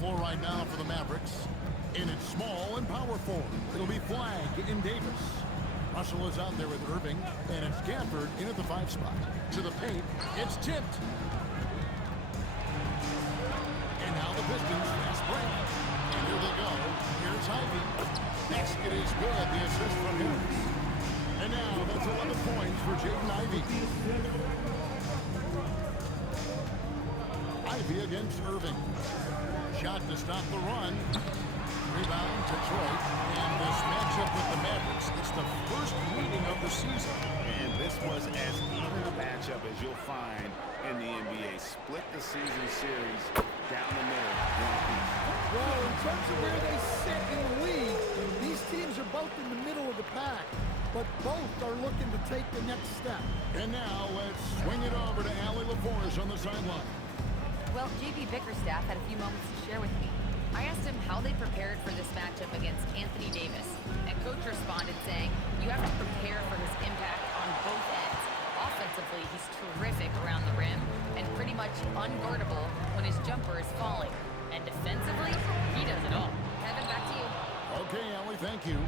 floor right now for the Mavericks. And it's small and power forward. It'll be Flag in Davis. Russell is out there with Irving, and it's Gafford in at the 5 spot. To the paint, it's tipped. And now the Pistons fast break. And here they go. Here's Ivy. Basket is good. The assist from Harris. And now that's 11 points for Jaden Ivey. Ivy against Irving. Shot to stop the run. Rebound, Detroit. And this matchup with the Mavericks, it's the first meeting of the season. And this was as even a matchup as you'll find in the NBA. Split the season series down the middle. Well, in terms of where they sit in the league, these teams are both in the middle of the pack, but both are looking to take the next step. And now let's swing it over to Allie LaForge on the sideline. Well, JB Bickerstaff had a few moments to share with me. I asked him how they prepared for this matchup against Anthony Davis, and Coach responded saying, you have to prepare for his impact on both ends. Offensively, he's terrific around the rim and pretty much unguardable when his jumper is falling. And defensively, he does it all. Kevin, back to you. Okay, Allie, thank you.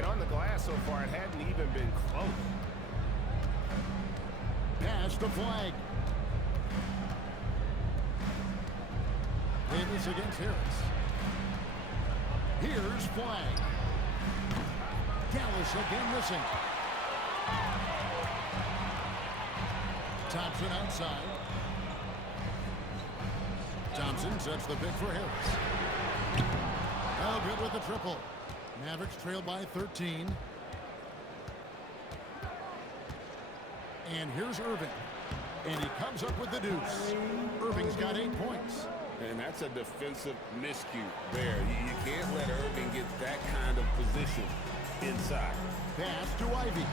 And on the glass so far, it hadn't even been close. Pass to Flag. Davis against Harris. Here's Flag. Dallas again missing. Thompson outside. Thompson sets the pick for Harris. Oh, good with the triple. Mavericks trail by 13. And here's Irving. And he comes up with the deuce. Irving's got 8 points. And that's a defensive miscue there. You can't let Irving get that kind of position inside. Pass to Ivy.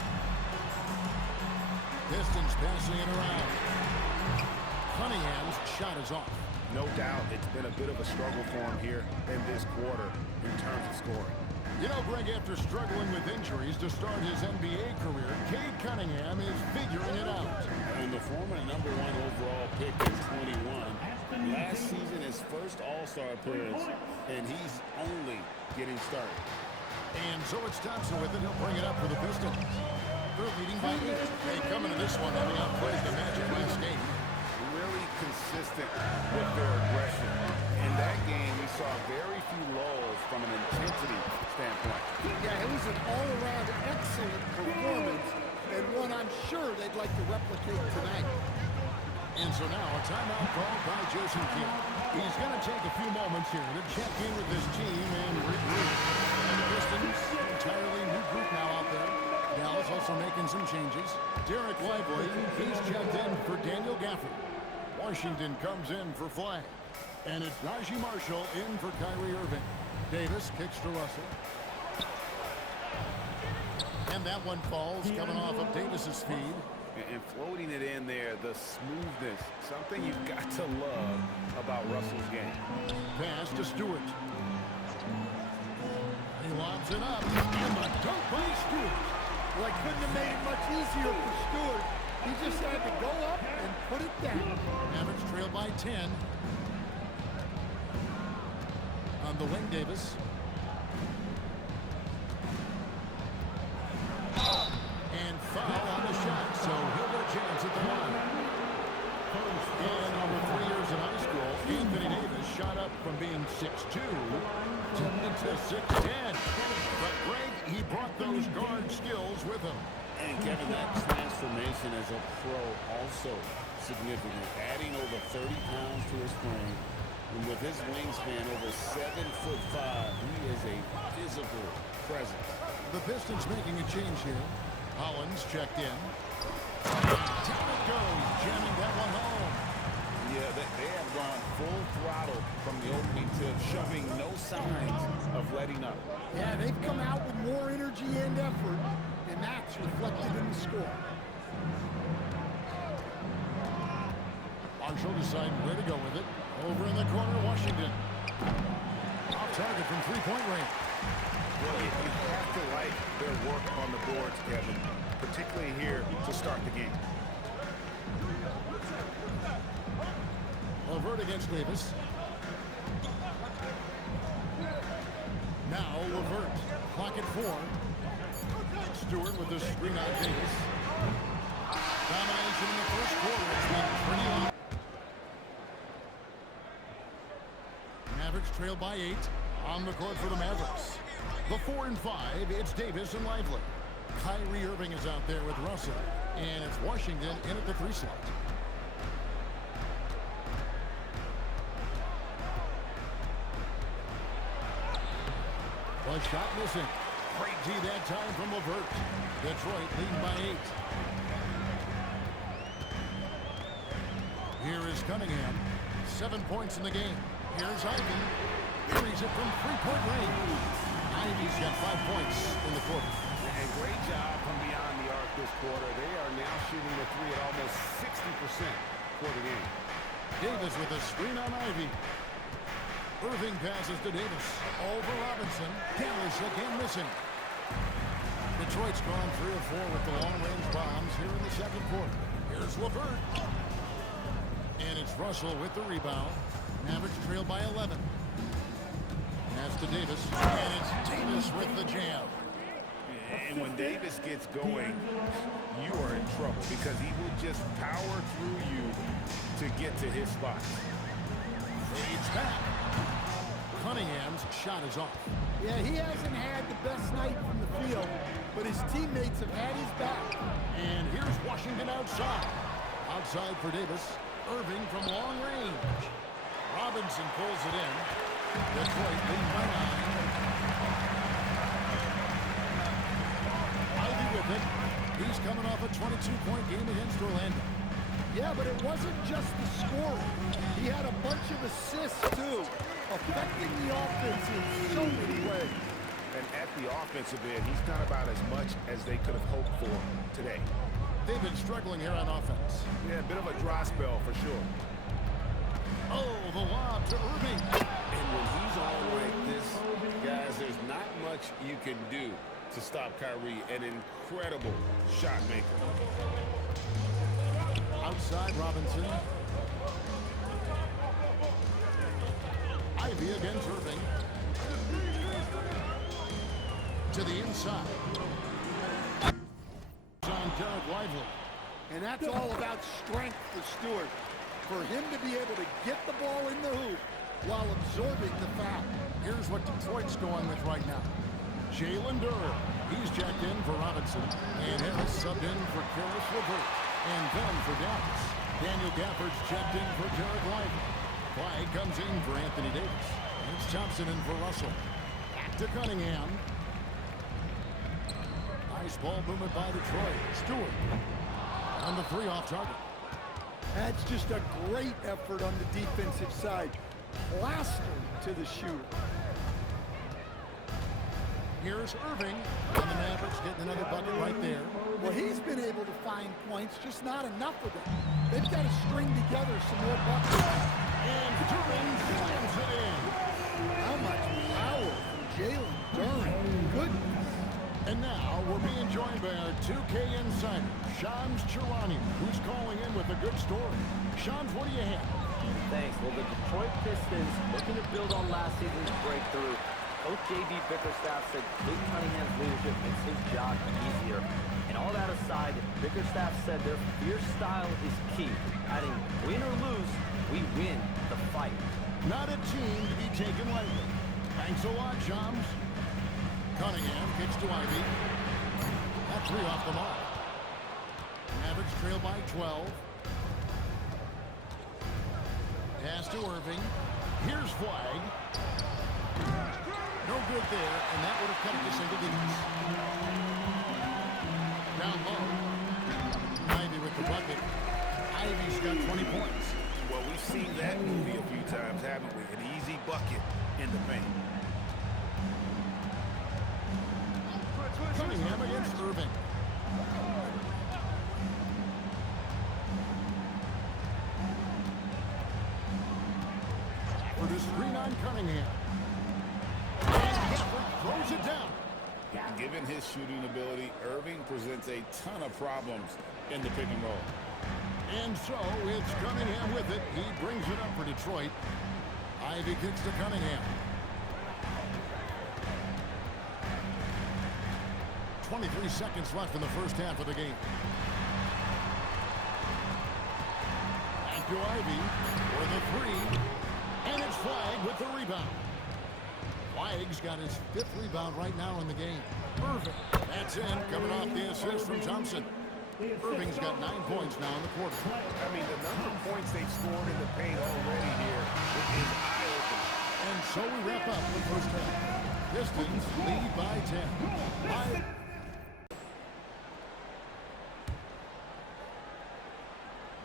Pistons passing it around. Cunningham's shot is off. No doubt it's been a bit of a struggle for him here in this quarter in terms of scoring. You know, Greg, after struggling with injuries to start his NBA career, Cade Cunningham is figuring it out. And the former #1 overall pick is 21. Last season, his first All-Star appearance, and he's only getting started. And so it's Thompson with it. He'll bring it up for the Pistons. They're leading by 8. They come into this one having outplayed the Magic last game. Really consistent with their aggression. In that game, we saw very few lulls from an intensity standpoint. Yeah, it was an all-around excellent performance, and one I'm sure they'd like to replicate tonight. And so now a timeout called by Jason Kidd. He's going to take a few moments here to check in with his team and regroup. And the Pistons, entirely new group now out there. Dallas also making some changes. Derek Lively, he's checked in for Daniel Gafford. Washington comes in for Flag. And it's Najee Marshall in for Kyrie Irving. Davis kicks to Russell. And that one falls coming off of Davis's feed. And floating it in there, the smoothness, something you've got to love about Russell's game. Pass to Stewart. He lobs it up. And the dunk by Stewart. Well, I couldn't have made it much easier for Stewart. He just had to go up and put it down. Mavericks trail by 10. On the wing, Davis. And foul on the shot, so he'll get a chance at the line. And over 3 years in high school, Anthony Davis shot up from being 6'2" to 6'10". But Greg, he brought those guard skills with him. And Kevin, that transformation as a pro also significant. Adding over 30 pounds to his frame. And with his wingspan over 7'5", he is a physical presence. The Pistons making a change here. Hollins checked in. Down it goes, jamming that one home. Yeah, they have gone full throttle from the opening tip, showing no signs of letting up. Yeah, they've come out with more energy and effort, and that's reflected in the score. Marshall deciding where to go with it. Over in the corner, Washington. Off target from three-point range. Well, you have to like their work on the boards, Kevin, particularly here to start the game. LeVert against Davis. Now Levert. Clock at 4. Stewart with the screen on Davis. Domination in the first quarter. It's been pretty long. Mavericks trail by 8. On the court for the Mavericks. The 4 and 5, it's Davis and Lively. Kyrie Irving is out there with Russell. And it's Washington in at the 3 slot. One shot missing. Great D that time from Levert. Detroit leading by 8. Here is Cunningham. 7 points in the game. Here's Irving. Carries it from 3-point range. Ivy's got 5 points in the quarter. And great job from beyond the arc this quarter. They are now shooting the 3 at almost 60% for the game. Davis with a screen on Ivy. Irving passes to Davis. Over Robinson. Dallas again missing. Detroit's gone 3 of 4 with the long-range bombs here in the second quarter. Here's Levert. And it's Russell with the rebound. Mavericks trail by 11. Pass to Davis. And it's Davis with the jam. And when Davis gets going, you are in trouble because he will just power through you to get to his spot. Fades back. Cunningham's shot is off. Yeah, he hasn't had the best night from the field, but his teammates have had his back. And here's Washington outside. Outside for Davis. Irving from long range. Robinson pulls it in. Detroit lead by 9. Ivy with it. He's coming off a 22-point game against Orlando. Yeah, but it wasn't just the scoring. He had a bunch of assists, too, affecting the offense in so many ways. And at the offensive end, he's done about as much as they could have hoped for today. They've been struggling here on offense. Yeah, a bit of a dry spell for sure. Oh, the lob to Irving. And when he's on like this, guys, there's not much you can do to stop Kyrie, an incredible shot maker. Outside Robinson. Ivy against Irving. To the inside. On Derek Lively. And that's all about strength for Stewart. For him to be able to get the ball in the hoop while absorbing the foul. Here's what Detroit's going with right now. Jalen Duren. He's checked in for Robinson. And Harris subbed in for Karis LeVert. And then for Dallas. Daniel Gafford's checked in for Derek Lively. Clyde comes in for Anthony Davis. It's Thompson in for Russell. Back to Cunningham. Nice ball movement by Detroit. Stewart on the 3 off target. That's just a great effort on the defensive side. Plastered to the shooter. Here's Irving. And the Mavericks getting another bucket right there. Well, he's been able to find points, just not enough of them. They've got to string together some more buckets. And Duren slams it in. How much power from Jalen Duren. Goodness. And now we're being joined by our 2K insider, Shams Charania, who's calling in with a good story. Shams, what do you have? Thanks. Well, the Detroit Pistons looking to build on last season's breakthrough. Coach J.B. Bickerstaff said Cade Cunningham's leadership makes his job easier. And all that aside, Bickerstaff said their fierce style is key, adding win or lose, we win the fight. Not a team to be taken lightly. Thanks a lot, Shams. Cunningham kicks to Ivy. That 3 off the mark. Mavericks trail by 12. Pass to Irving. Here's flag. No good there, and that would have cut it to single digits. Down low. Ivy with the bucket. Ivy's got 20 points. Well, we've seen that movie a few times, haven't we? An easy bucket in the paint. Cunningham against Irving. For the screen on Cunningham. And Gafford throws it down. Given his shooting ability, Irving presents a ton of problems in the pick and roll. And so it's Cunningham with it. He brings it up for Detroit. Ivy kicks to Cunningham. 23 seconds left in the first half of the game. Back to Ivy for the three. And it's Flagg with the rebound. Flagg's got his 5th rebound right now in the game. Irving, that's in, coming off the assist from Thompson. Irving's got 9 points now in the quarter. I mean, the number of points they've scored in the paint already here is eye-opening. And so we wrap up the first half. Pistons lead by 10.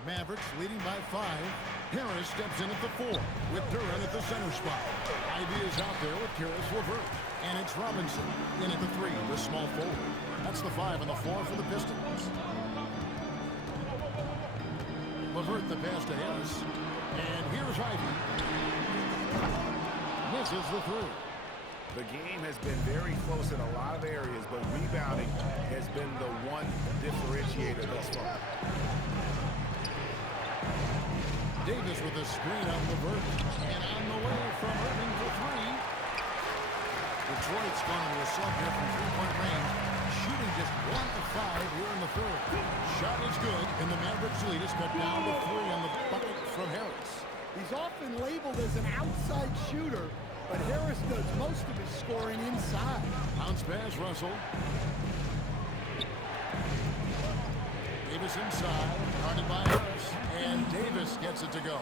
Mavericks leading by 5. Harris steps in at the 4 with Duren at the center spot. Ivy is out there with Harris LeVert. And it's Robinson in at the 3, the small forward. That's the 5 and the 4 for the Pistons. LeVert the pass to Harris. And here's Ivy. Misses the 3. The game has been very close in a lot of areas, but rebounding has been the one differentiator thus far. Davis with a screen on LeVert. And on the way from Irving for 3. Detroit's gone into a slump here from three-point range. Shooting just 1 of 5 here in the third. Shot is good, and the Mavericks lead is cut down to 3 on the bucket from Harris. He's often labeled as an outside shooter, but Harris does most of his scoring inside. Bounce pass, Russell. Davis inside, guarded by Harris, and Davis gets it to go.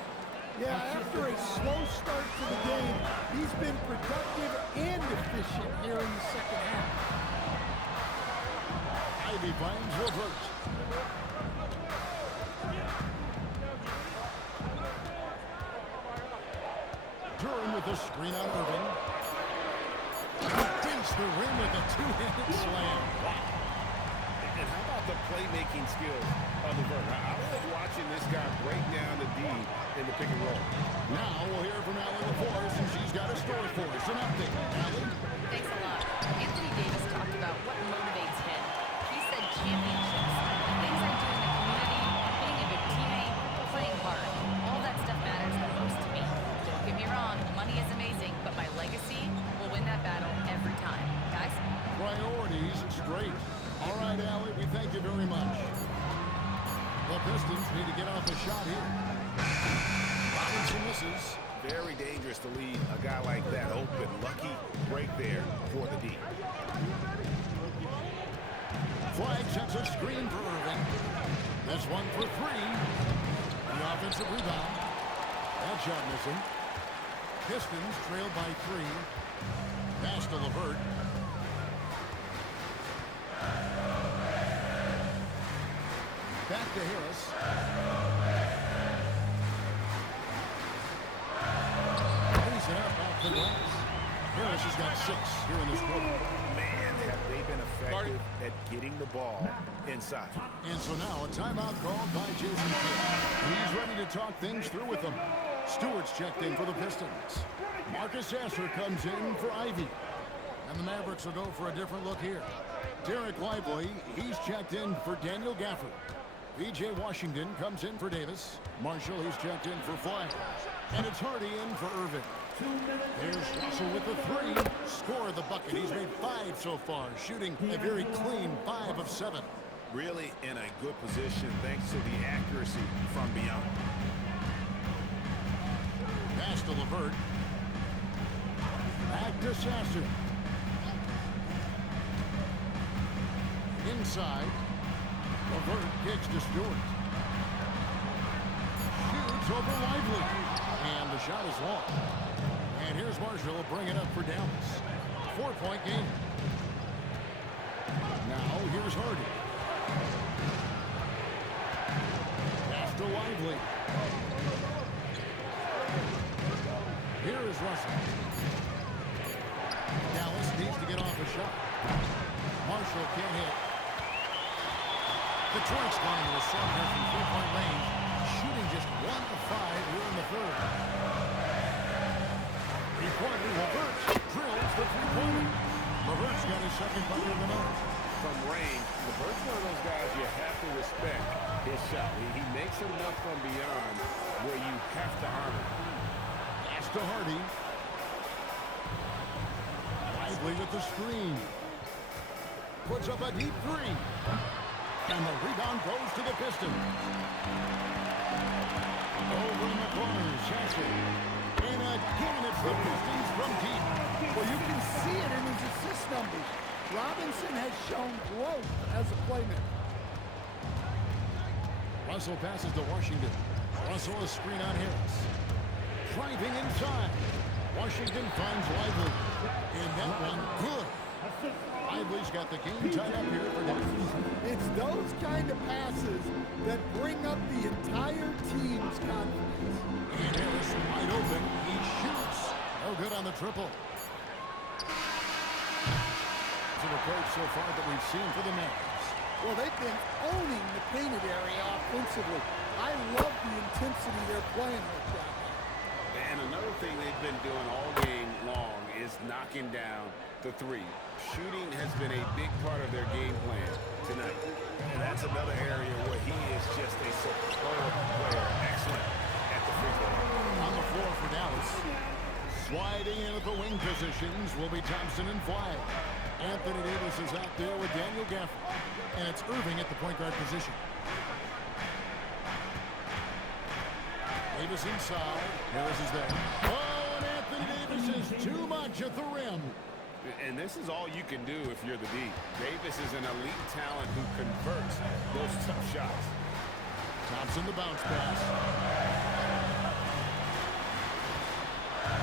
Yeah, after a slow start to the game, he's been productive and efficient here in the second half. Ivy finds LeVert. Duren with the screen on Irving. Dinks the rim with a two-handed slam. And how about the playmaking skills of LeVert? I like watching this guy break down the D in the pick and roll. Now we'll hear from Allie LaForce, and she's got a story for us. An update. Allie? Thanks a lot. Anthony Davis talked about what motivates him. He said championships, the things I do in the community, being a good teammate, playing hard. All that stuff matters the most to me. Don't get me wrong, money is amazing, but my legacy will win that battle every time. Guys? Priorities straight. All right, Allie, we thank you very much. The Pistons need to get off a shot here. Robinson misses. Very dangerous to leave a guy like that open. Lucky break there for the D. Flagg sets a screen for Irving. This one for 3. The offensive rebound. That shot missing. Pistons trail by 3. Pass to LeVert. Back to Harris. Brings it up off the glass. Harris has got 6 here in this quarter. Man, have they been effective at getting the ball inside. And so now a timeout called by Jason Kidd. He's ready to talk things through with them. Stewart's checked in for the Pistons. Marcus Sasser comes in for Ivy. And the Mavericks will go for a different look here. Derek Lively, he's checked in for Daniel Gafford. B.J. Washington comes in for Davis. Marshall, he's checked in for Flagg. And it's Hardy in for Irving. There's Russell with the 3. Score the bucket. He's made 5 so far, shooting a very clean 5 of 7. Really in a good position thanks to the accuracy from beyond. Pass to LeVert. Back to Sasser. Inside. LeVert kicks to Stewart. Shoots over Lively. And the shot is long. And here's Marshall will bring it up for Dallas. 4-point game. Now here's Hardy. Pass to Lively. Here is Russell. Dallas needs to get off a shot. Marshall can't hit. Detroit's gone into a slump here from three-point range, shooting just 1 of 5 here in the third. Reportedly, LeVert drills the three-pointer. LeVert's got his second bucket of the night. From range, LeVert's one of those guys you have to respect his shot. He makes enough from beyond where you have to honor. Pass to to Hardy. Lively with the screen. Puts up a deep three. And the rebound goes to the Pistons. Over in the corner, Sasser. And again, it's the Pistons from deep. Well, you can see it in his assist numbers. Robinson has shown growth as a playmaker. Russell passes to Washington. Russell a screen on Harris. Driving inside. Washington finds Lively. And that one good. Lively's got the game tied up here for Dallas. It's those kind of passes that bring up the entire team's confidence. And Harris wide open. He shoots. No good on the triple. It's an approach so far that we've seen for the Mavericks. Well, they've been owning the painted area offensively. I love the intensity they're playing with down there. And another thing they've been doing all game long is knocking down the three. Shooting has been a big part of their game plan tonight. And that's another area where he is just a superb player. Excellent at the free throw line. On the floor for Dallas. Sliding in at the wing positions will be Thompson and Flagg. Anthony Davis is out there with Daniel Gafford. And it's Irving at the point guard position. Davis inside. Harris is there. Oh, and Anthony Davis is too much at the rim. And this is all you can do if you're the D. Davis is an elite talent who converts those tough shots. Thompson the bounce pass.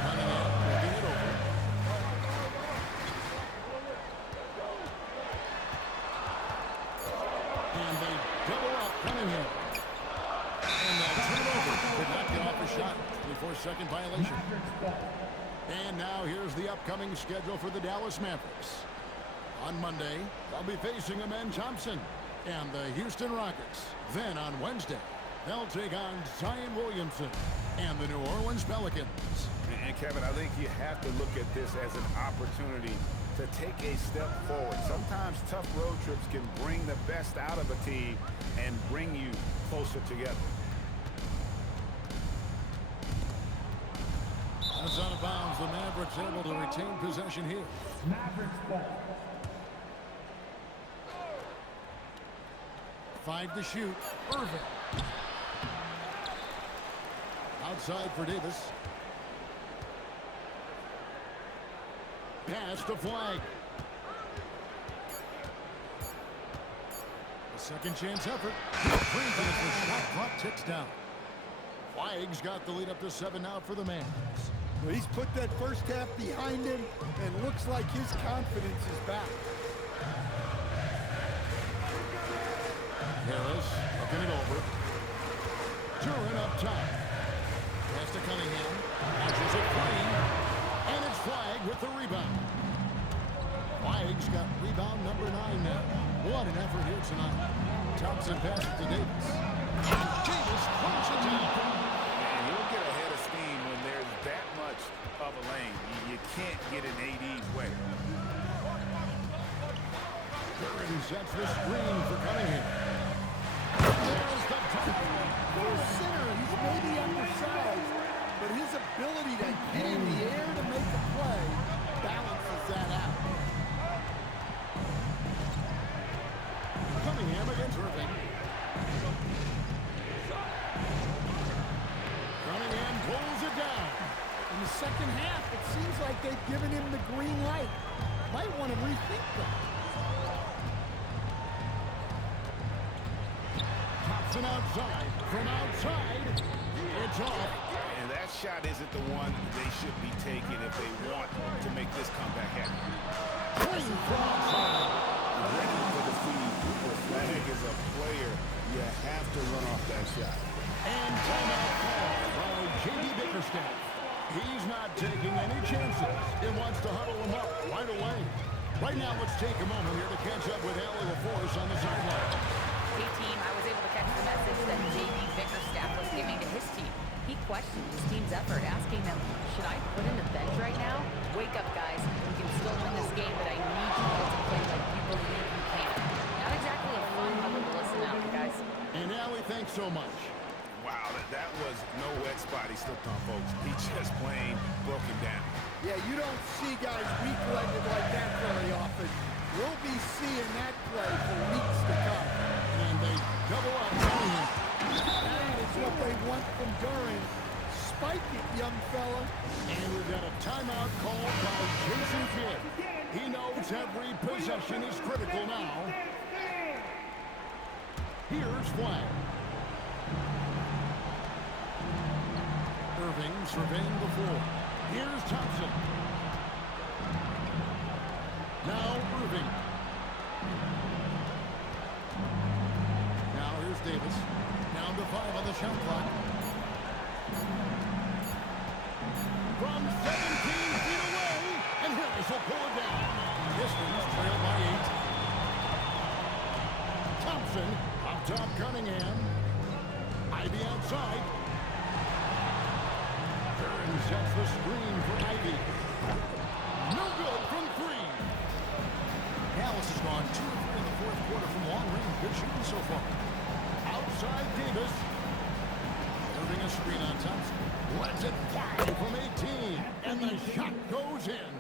Cunningham moving it over. And they double up Cunningham. And they'll turn it over. Could not get off the shot. 24-second violation. And now here's the upcoming schedule for the Dallas Mavericks. On Monday, they'll be facing Amen Thompson and the Houston Rockets. Then on Wednesday, they'll take on Zion Williamson and the New Orleans Pelicans. And Kevin, I think you have to look at this as an opportunity to take a step forward. Sometimes tough road trips can bring the best out of a team and bring you closer together. It's out of bounds. The Mavericks able to retain possession here. Mavericks ball. 5 to shoot. Irving. Outside for Davis. Pass to Flagg. A second chance effort. Brings it as the shot clock ticks down. Flagg's got the lead up to 7 now for the Mavericks. Well, he's put that first half behind him and looks like his confidence is back. Harris looking it over. Duren up top. Pass to Cunningham. Watches it clean. And it's Flagg with the rebound. Flagg's got rebound number 9 now. What an effort here tonight. Thompson passes to Davis. Davis crunches it down. And you'll get ahead of steam when there's that much of a lane. You can't get in AD's way. Duren sets the screen for Cunningham. There's the top. For a center, he's maybe undersized, but his ability to get in the air to make a play balances that out. Cunningham against Irving. Cunningham pulls it down. In the second half, it seems like they've given him the green light. Might want to rethink that. Thompson outside. From outside, it's off. And that shot isn't the one they should be taking if they want to make this comeback happen. Clean from outside. Ready for the feed. Flagg is a player. You have to run off that shot. And timeout call by J.D. Bickerstaff. He's not taking any chances. He wants to huddle him up right away. Right now, let's take a moment here to catch up with Allie LaForce on the sideline. Hey, team, I was able to catch the message that J.D. Bickerstaff was giving to his team. He questioned his team's effort, asking them, should I put in the bench right now? Wake up, guys. We can still win this game, but I need you all to play like you believe you can. Not exactly a fun huddle to listen out, guys. And Allie, thanks so much. Wow, that was no wet spot he slipped on, folks. He just plain broke him down. Yeah, you don't see guys weak-legged like that very often. We'll be seeing that play for weeks to come. And they double up Cunningham. That is what they want from Duren. Spike it, young fella. And we've got a timeout called by Jason Kidd. He knows every possession is critical now. Here's Flag. Irving surveying the floor. Here's Thompson. Now Irving. Now here's Davis. Down to 5 on the shot clock. From 17 feet away. And Harris will pull it down. Pistons trail by 8. Thompson up top Cunningham. Ivy outside. Duren sets the screen for Ivy. No good from 3. Dallas has gone 2 of 3 in the fourth quarter from long range. Good shooting so far. Outside Davis. Irving a screen on Thompson. Lets it fly from 18. And the shot goes in.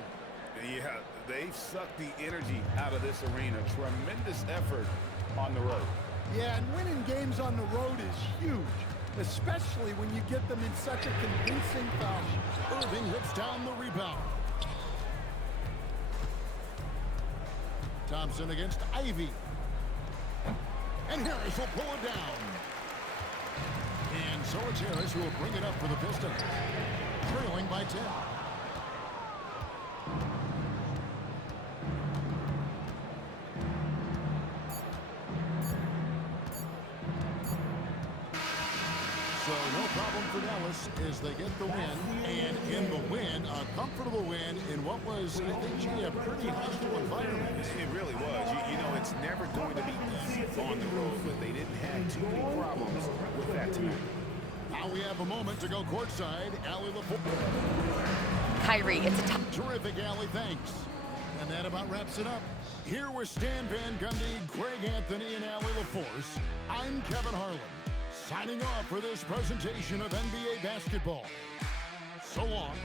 Yeah, they've sucked the energy out of this arena. Tremendous effort on the road. Yeah, and winning games on the road is huge, especially when you get them in such a convincing fashion. Irving hits down the rebound. Thompson against Ivy. And Harris will pull it down. And so it's Harris who will bring it up for the Pistons. Trailing by 10. So no problem for Dallas as they get the win. And in the win, a comfortable win in what was, I think, gee, a pretty hostile environment. It really was. You know, it's never going to be easy on the road, but they didn't have too many problems with that tonight. Now we have a moment to go courtside. Allie LaForce. Kyrie, it's a tough. Terrific, Allie, thanks. And that about wraps it up. Here with Stan Van Gundy, Greg Anthony, and Allie LaForce, I'm Kevin Harlan, signing off for this presentation of NBA basketball. So long.